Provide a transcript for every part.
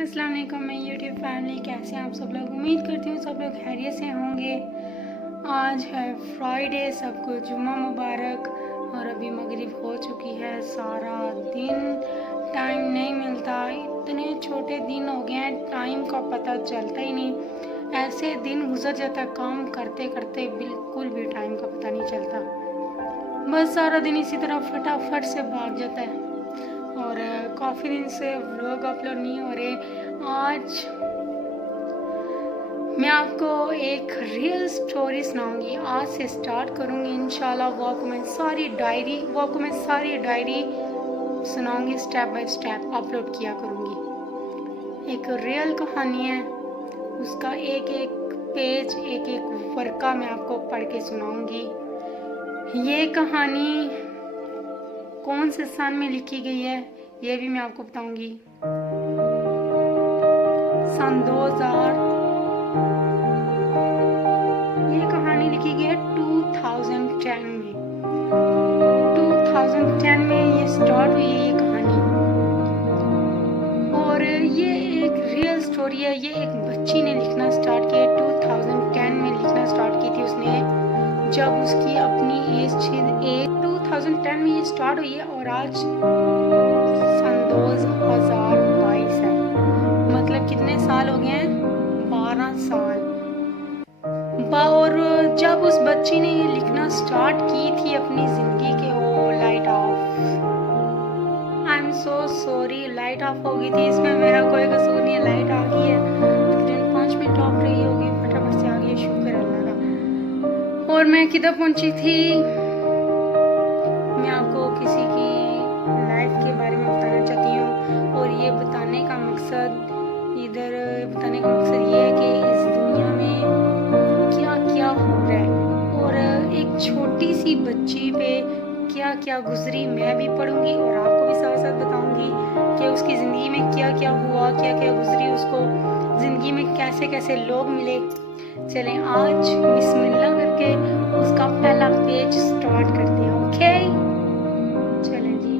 अस्सलाम वालेकुम मैं यूट्यूब फैमिली, कैसे हैं आप सब लोग। उम्मीद करती हूँ सब लोग खैरियत से होंगे। आज है फ्राइडे, सबको जुम्मा मुबारक। और अभी मगरिब हो चुकी है। सारा दिन टाइम नहीं मिलता, इतने छोटे दिन हो गए हैं, टाइम का पता चलता ही नहीं। ऐसे दिन गुजर जाता है काम करते करते, बिल्कुल भी टाइम का पता नहीं चलता। बस सारा दिन इसी तरह फटाफट से भाग जाता है। और काफ़ी दिन से व्लॉग अपलोड नहीं हो रहे। आज मैं आपको एक रियल स्टोरी सुनाऊंगी। आज से स्टार्ट करूंगी इंशाल्लाह। वो को मैं सारी डायरी सुनाऊंगी, स्टेप बाय स्टेप अपलोड किया करूंगी। एक रियल कहानी है, उसका एक एक पेज, एक एक वर्का मैं आपको पढ़ के सुनाऊंगी। ये कहानी कौन से सन में लिखी गई है ये भी मैं आपको बताऊंगी। सन 2000। ये कहानी लिखी गई है 2010 में। 2010 में ये स्टार्ट हुई है ये कहानी। और ये एक रियल स्टोरी है। ये एक बच्ची ने लिखना स्टार्ट किया। 2010 में लिखना स्टार्ट की थी उसने, जब उसकी अपनी एज 2010 में ये स्टार्ट हुई है। और आज सन 2022 है, मतलब कितने साल हो गए हैं? 12 साल। और जब उस बच्ची ने ये लिखना स्टार्ट की थी अपनी जिंदगी के, वो light of, I am so sorry, light of हो गई थी। इसमें मेरा कोई कसूर नहीं है, लाइट आ गई है। तकरीबन 5 मिनट ऑफ रही होगी, फटाफट से आ गई, शुक्र अल्लाह का। और मैं किधर पहुंची थी, मैं आपको किसी की लाइफ के बारे में बताना चाहती हूँ। और ये बताने का मकसद ये है कि इस दुनिया में क्या क्या हो रहा है और एक छोटी सी बच्ची पे क्या क्या गुजरी, मैं भी पढ़ूंगी और आपको भी साथ साथ बताऊंगी कि उसकी ज़िंदगी में क्या क्या हुआ, क्या क्या गुजरी, उसको ज़िंदगी में कैसे कैसे लोग मिले। चलें आज बिस्मिल्लाह करके उसका पहला पेज स्टार्ट करते हैं। ओके चलें जी।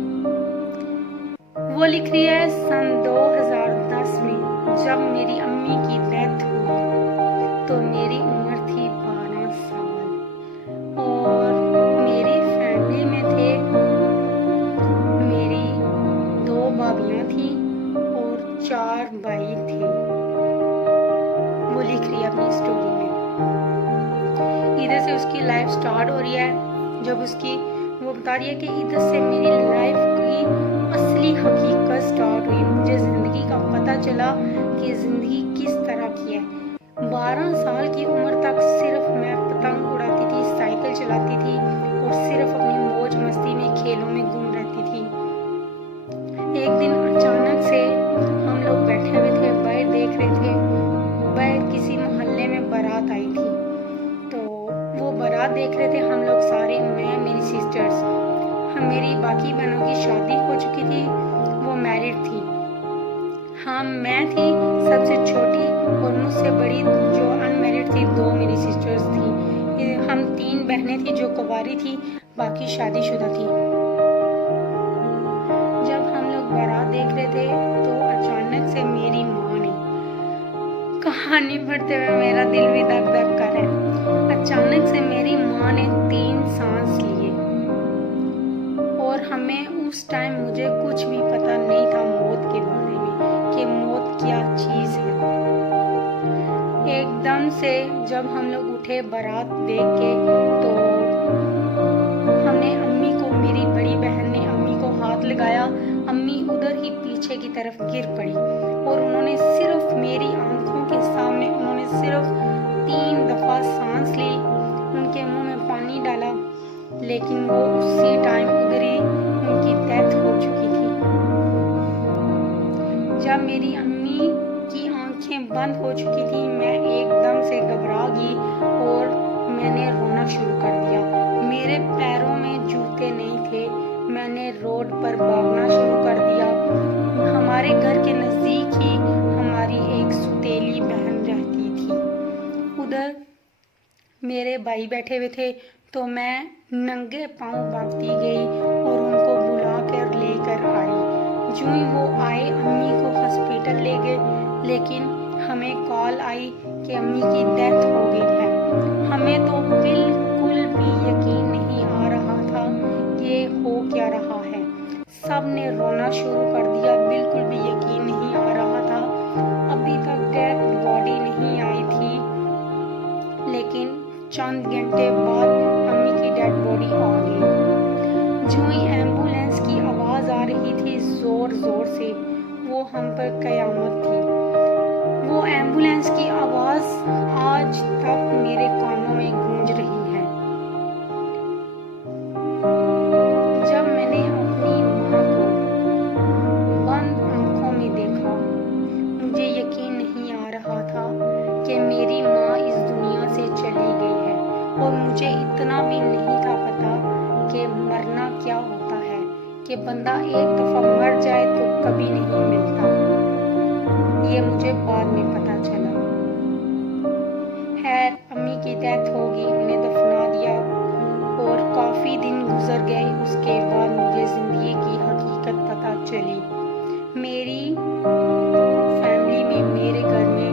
वो लिख रही है सन 2010 में, जब मेरी अम्मी की डेथ हुई तो मेरी उम्र थी 12 साल। और मेरी फैमिली में थे, मेरी 2 भाभियाँ थी और 4 भाई थे। वो लिख रही है अपनी स्टोरी में। इधर से उसकी लाइफ स्टार्ट हो रही है। जब उसकी वो बता रही है कि इधर से मेरी लाइफ की असली हकीकत स्टार्ट हुई। मुझे ज़िंदगी का पता चला कि ज़िंदगी किस तरह की है। 12 साल की उम्र तक सिर्फ मैं पतंग उड़ाती थी, साइकिल चलाती थी और सिर्फ अपनी मौज मस्ती में, खेलों में गुम रहती थी। एक दिन अचानक से हम लोग बैठे हुए थे, बाहर देख रहे थे, बाहर किसी मोहल्ले में बारात आई थी। तो वो बारात देख रहे थे हम लोग सारे, मैं, मेरी सिस्टर्स। मेरी बाकी बहनों की शादी हो चुकी थी, वो मैरिड थी। हाँ, मैं थी सबसे छोटी और मुझसे बड़ी जो अनमैरिड थी 2 मेरी सिस्टर्स थी। हम 3 बहनें थी जो कुंवारी थी, बाकी शादीशुदा थी। जब हम लोग बारात देख रहे थे तो अचानक से मेरी माँ ने, कहानी पढ़ते हुए मेरा दिल भी धक धक कर है, अचानक से मेरी माँ ने 3 सांस लिए। और हमें उस टाइम, मुझे कुछ भी पता नहीं था मौत के बारे में कि मौत क्या चीज़ है। एकदम से जब हम लोग उठे बारात देख के, तो हमने अम्मी को, मेरी बड़ी बहन ने अम्मी को हाथ लगाया। अम्मी उधर ही पीछे की तरफ गिर पड़ी और उन्होंने सिर्फ मेरी आंखों के सामने, उन्होंने सिर्फ 3 दफ़ा सांस ली, उनके मुंह में पानी डाला, लेकिन वो उसी टाइम उधर ही उनकी डेथ हो चुकी थी। जब मेरी अम्मी की आंखें बंद हो चुकी थी, मैं एकदम से घबरा गई और मैंने रोना शुरू कर दिया। मेरे पैरों में जूते नहीं थे, मैंने रोड पर भागना शुरू कर दिया। हमारे घर के नज़दीक ही हमारी एक सुतेली बहन रहती थी, उधर मेरे भाई बैठे हुए थे। तो मैं नंगे पांव भागती गई और उनको बुला कर लेकर आई। जो ही वो आए, अम्मी को हॉस्पिटल ले गए। लेकिन हमें कॉल आई कि अम्मी की डेथ हो गई है। हमें तो बिल्कुल भी यकीन नहीं आ रहा था कि हो क्या रहा है। सब ने रोना शुरू कर दिया, बिल्कुल भी यकीन नहीं आ रहा था। अभी तक डेड बॉडी नहीं आई थी, लेकिन चंद घंटे बाद अम्मी की डेड बॉडी आ गई। जो ही एम्बुलेंस की आवाज़ आ रही थी ज़ोर ज़ोर से, वो हम पर कयामत थी। वो एम्बुलेंस की आवाज़ आज तक मेरे कानों में गूंज रही है। जब मैंने अपनी माँ को बंद आंखों में देखा, मुझे यकीन नहीं आ रहा था कि मेरी माँ इस दुनिया से चली गई है। और मुझे इतना भी नहीं था पता कि मरना क्या होता है, कि बंदा एक दफ़ा मर जाए तो कभी नहीं मिलता। ये मुझे बाद में पता चला। खैर, अम्मी की डेथ होगी, उन्हें दफना दिया और काफ़ी दिन गुजर गए। उसके बाद मुझे ज़िंदगी की हकीकत पता चली। मेरी फैमिली में, मेरे घर में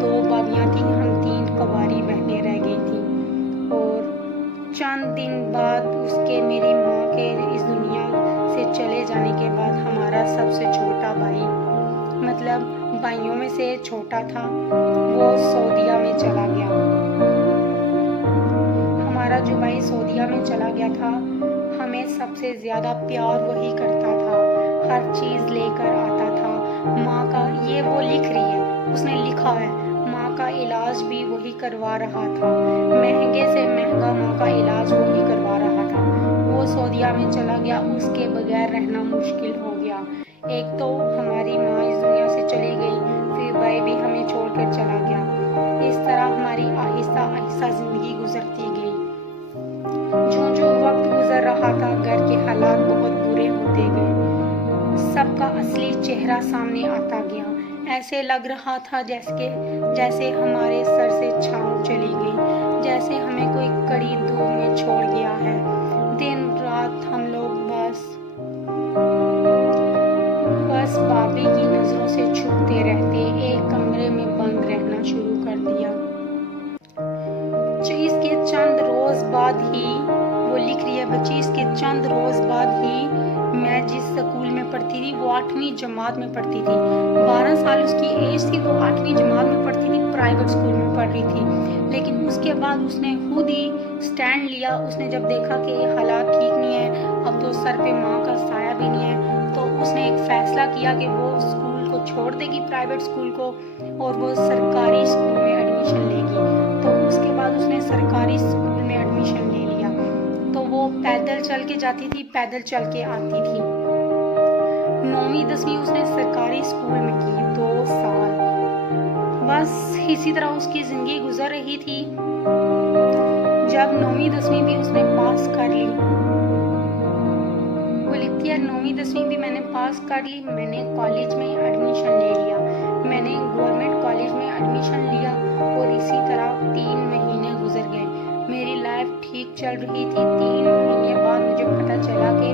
2 भाभियाँ थी, हम 3 कवारी बहनें रह गई थी। और चंद दिन बाद उसके मेरी माँ के इस दुनिया से चले जाने के बाद हमारा सबसे छोटा भाई, मतलब भाइयों में से छोटा था, वो सऊदीया में चला गया। हमारा जो भाई सऊदीया में चला गया था, हमें सबसे ज़्यादा प्यार वही करता था, हर चीज़ लेकर आता था। माँ का, ये वो लिख रही है, उसने लिखा है, माँ का इलाज भी वही करवा रहा था, महंगे से महंगा माँ का इलाज वही करवा रहा था। वो सऊदीया में चला गया, उसके बगैर रहना मुश्किल हो गया। एक तो हमारी माँ इस दुनिया से चली गई, फिर भाई भी हमें छोड़कर चला गया। इस तरह हमारी आहिस्ता आहिस्ता ज़िंदगी गुजरती गई। जो वक्त गुजर रहा था, घर के हालात बहुत बुरे होते गए। सबका असली चेहरा सामने आता गया। ऐसे लग रहा था जैसे हमारे सर से छाँव चली गई, जैसे हमें कोई कड़ी धूप में छोड़ गया है। दिन रात हम लोग बस भाभी की नज़रों से छुपते रहते, एक कमरे में बंद रहना शुरू कर दिया। इसके चंद रोज बाद ही, वो लिख रही है बच्ची, इसके चंद रोज बाद ही मैं जिस स्कूल में पढ़ती थी वो 8वीं जमात में पढ़ती थी। 12 साल उसकी एज थी, तो 8वीं जमात में पढ़ती थी, प्राइवेट स्कूल में पढ़ रही थी। लेकिन उसके बाद उसने खुद ही स्टैंड लिया। उसने जब देखा कि हालात ठीक नहीं है, अब तो सर पे माँ का साया भी नहीं है, तो उसने एक फैसला किया कि वो स्कूल को छोड़ देगी, प्राइवेट स्कूल को, और वो सरकारी स्कूल में एडमिशन लेगी। तो उसके बाद उसने सरकारी स्कूल में एडमिशन ले लिया। तो वो पैदल चल के जाती थी, पैदल चल के आती थी। 9वीं 10वीं उसने सरकारी स्कूल में की, 2 साल। बस इसी तरह उसकी ज़िंदगी गुजर रही थी। जब 9वीं 10वीं भी उसने पास कर ली, वो लिखती है 9वीं 10वीं भी मैंने पास कर ली, मैंने कॉलेज में एडमिशन ले लिया, मैंने गवर्नमेंट कॉलेज में एडमिशन लिया। और इसी तरह 3 महीने गुजर गए। मेरी लाइफ ठीक चल रही थी। 3 महीने बाद मुझे पता चला कि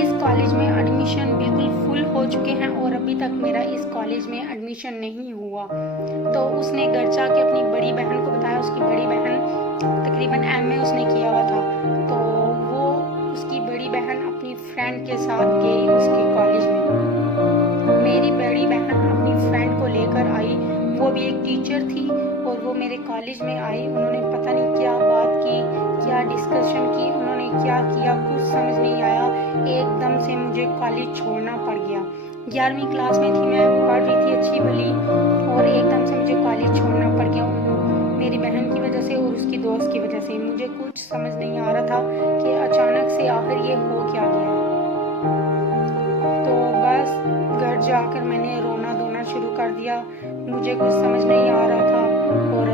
इस कॉलेज में एडमिशन बिल्कुल फुल हो चुके हैं और अभी तक मेरा इस कॉलेज में एडमिशन नहीं हुआ। तो उसने घर जाके अपनी बड़ी बहन को बताया। उसकी बड़ी बहन तकरीबन एमए उसने किया हुआ था। तो वो उसकी बड़ी बहन अपनी फ्रेंड के साथ गई उसके कॉलेज में। मेरी बड़ी बहन अपनी फ्रेंड को लेकर आई, वो भी एक टीचर थी, और वो मेरे कॉलेज में आई। उन्होंने पता नहीं क्या बात की, क्या डिस्कशन की, उन्होंने क्या किया, कुछ समझ नहीं आया। एकदम से मुझे कॉलेज छोड़ना पड़ गया। 11वीं क्लास में थी मैं, पढ़ रही थी अच्छी भली, और एकदम से मुझे कॉलेज छोड़ना पड़ गया मेरी बहन की वजह से और उसकी दोस्त की वजह से। मुझे कुछ समझ नहीं आ रहा था कि अचानक से आखिर ये हो क्या गया। तो बस घर जाकर मैंने रोना धोना शुरू कर दिया। मुझे कुछ समझ नहीं आ रहा था और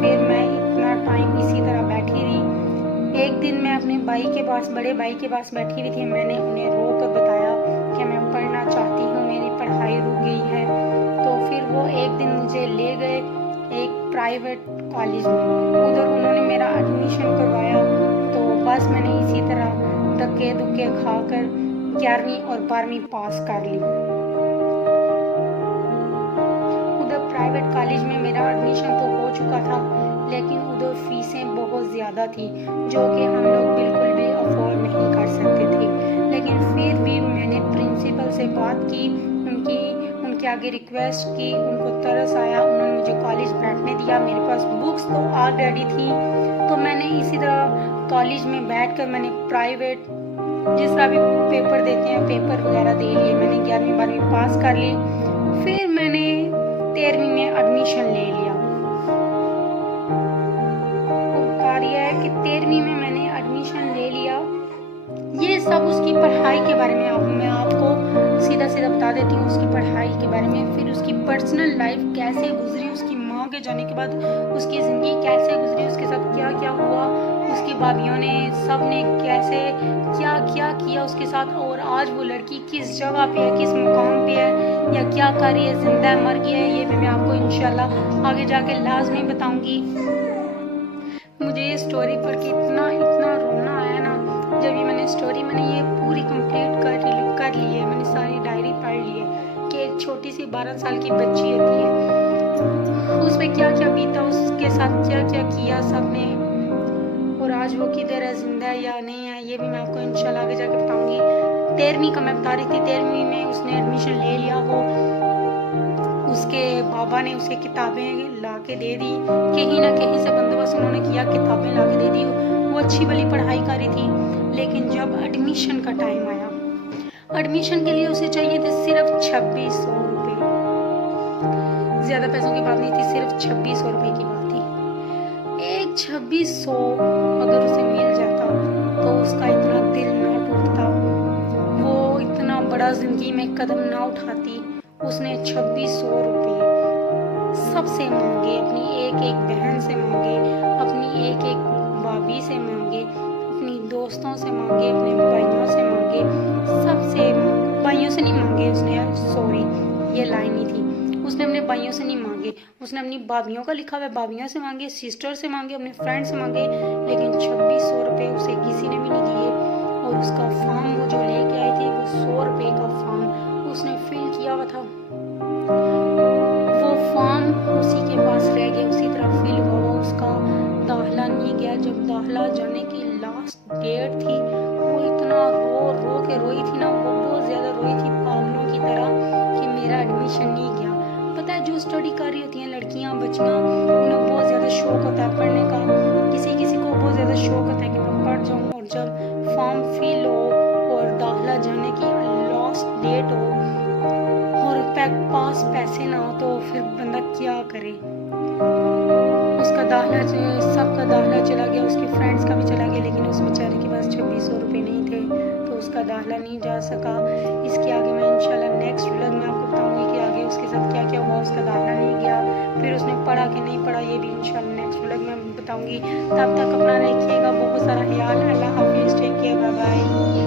फिर मैं इतना टाइम इसी तरह बैठी रही। एक दिन मैं अपने भाई के पास, बड़े भाई के पास बैठी हुई थी। मैंने उन्हें रो कर बताया कि मैं पढ़ना चाहती हूँ, मेरी पढ़ाई रुक गई है। तो फिर वो एक दिन मुझे ले गए एक प्राइवेट कॉलेज में, उधर उन्होंने मेरा एडमिशन करवाया। तो बस मैंने इसी तरह धक्के धुक्के खाकर 11वीं और 12वीं पास कर ली। का था, लेकिन उधर फीसें बहुत ज़्यादा थी जो कि हम लोग बिल्कुल भी अफोर्ड नहीं कर सकते थे। लेकिन फिर भी मैंने प्रिंसिपल से बात की, उनके आगे रिक्वेस्ट की, उनको तरस आया, उन्होंने मुझे कॉलेज बैठने दिया। मेरे पास बुक्स तो ऑलरेडी थी, तो मैंने इसी तरह कॉलेज में बैठकर मैंने प्राइवेट जिस तरह भी पेपर देते हैं पेपर वगैरह दे लिए। मैंने 11वीं 12वीं पास कर ली। फिर मैंने 13वीं में एडमिशन ले लिया। कार्य है कि 13वीं में मैंने एडमिशन ले लिया। ये सब उसकी पढ़ाई के बारे में मैं आपको सीधा सीधा बता देती हूँ, उसकी पढ़ाई के बारे में। फिर उसकी पर्सनल लाइफ कैसे गुजरी, उसकी माँ के जाने के बाद उसकी ज़िंदगी कैसे गुजरी, उसके साथ क्या क्या हुआ, उसकी भाभीयों ने सब ने कैसे क्या क्या किया उसके साथ, और आज वो लड़की किस जगह पे है, किस मुकाम पे है, या क्या कर रही है, जिंदा है मर गया है, ये भी मैं आपको इंशाल्लाह आगे जाके लाजमी बताऊंगी। मुझे ये स्टोरी पढ़ के इतना रोना आया ना, जब ये मैंने स्टोरी ये पूरी कंप्लीट कर ली है, मैंने सारी डायरी पढ़ ली है कि एक छोटी सी 12 साल की बच्ची होती है, उस पर क्या क्या बीता, उसके साथ क्या क्या किया सबने, और आज वो किधर है, जिंदा है या नहीं है, ये भी मैं आपको इंशाल्लाह आगे जाके बताऊंगी। 13वीं का मैं बता रही थी, 13वीं में उसने एडमिशन ले लिया। वो उसके बाबा ने उसे किताबें ला के दे दी, कहीं ना कहीं से बंदोबस्त उन्होंने किया, किताबें ला के दे दी। वो अच्छी भली पढ़ाई कर रही थी, लेकिन जब एडमिशन का टाइम आया, एडमिशन के लिए उसे चाहिए थे सिर्फ 2600 रुपये। ज़्यादा पैसों की बात नहीं थी, सिर्फ 2600 रुपये की बात थी। एक 2600 अगर उसे मिल जाता तो उसका इतना दिल ना टूटता, वो इतना बड़ा जिंदगी में कदम ना उठाती। उसने 2600 रुपये सबसे मांगे, अपनी एक एक बहन से मांगे, अपनी एक एक भाभी से मांगे, अपनी दोस्तों से मांगे, अपने भाइयों से मांगे, सबसे भाइयों से नहीं मांगे उसने, सॉरी ये लाइन ही थी, उसने अपने भाइयों से नहीं मांगे, उसने अपनी भाभियों का लिखा हुआ भाभियों से मांगे, सिस्टर से मांगे, अपने फ्रेंड से मांगे, लेकिन 2600 रुपये उसे किसी ने भी नहीं दिए। और उसका फॉर्म वो जो लेके आई थी, वो 100 रुपये का फॉर्म उसने फिल किया हुआ था, वो फॉर्म उसी के पास रह गया, उसी तरह फिल हुआ, उसका दाखिला नहीं गया। जब दाखिला जाने की लास्ट डेट थी, वो इतना रो के रोई थी ना, वो बहुत ज़्यादा रोई थी पागलों की तरह कि मेरा एडमिशन नहीं गया। पता है, जो स्टडी कर रही होती हैं लड़कियां बच्चियां, उन्हें बहुत ज़्यादा शौक होता है पढ़ने का, किसी किसी को बहुत ज़्यादा शौक होता है कि मैं पढ़ जाऊँ, और जब फॉर्म फिल हो और दाखिला जाने की लास्ट डेट हो और पास पैसे ना हो, तो फिर बंदा क्या करे। उसका दाखिला, सबका दाखिला चला गया, उसके फ्रेंड्स का भी चला गया, लेकिन उस बेचारे के पास 2600 रुपये नहीं थे, तो उसका दाखिला नहीं जा सका। इसके आगे मैं इंशाल्लाह नेक्स्ट व्लॉग में आपको बताऊंगी कि आगे उसके साथ क्या क्या हुआ, उसका दाखिला नहीं गया, फिर उसने पढ़ा कि नहीं पढ़ा, ये भी इंशाल्लाह नेक्स्ट व्लॉग में बताऊंगी। तब तक अपना रखिएगा बहुत सारा ख्याल। अल्लाह हाफिज़, टेक केयर, बाय बाय।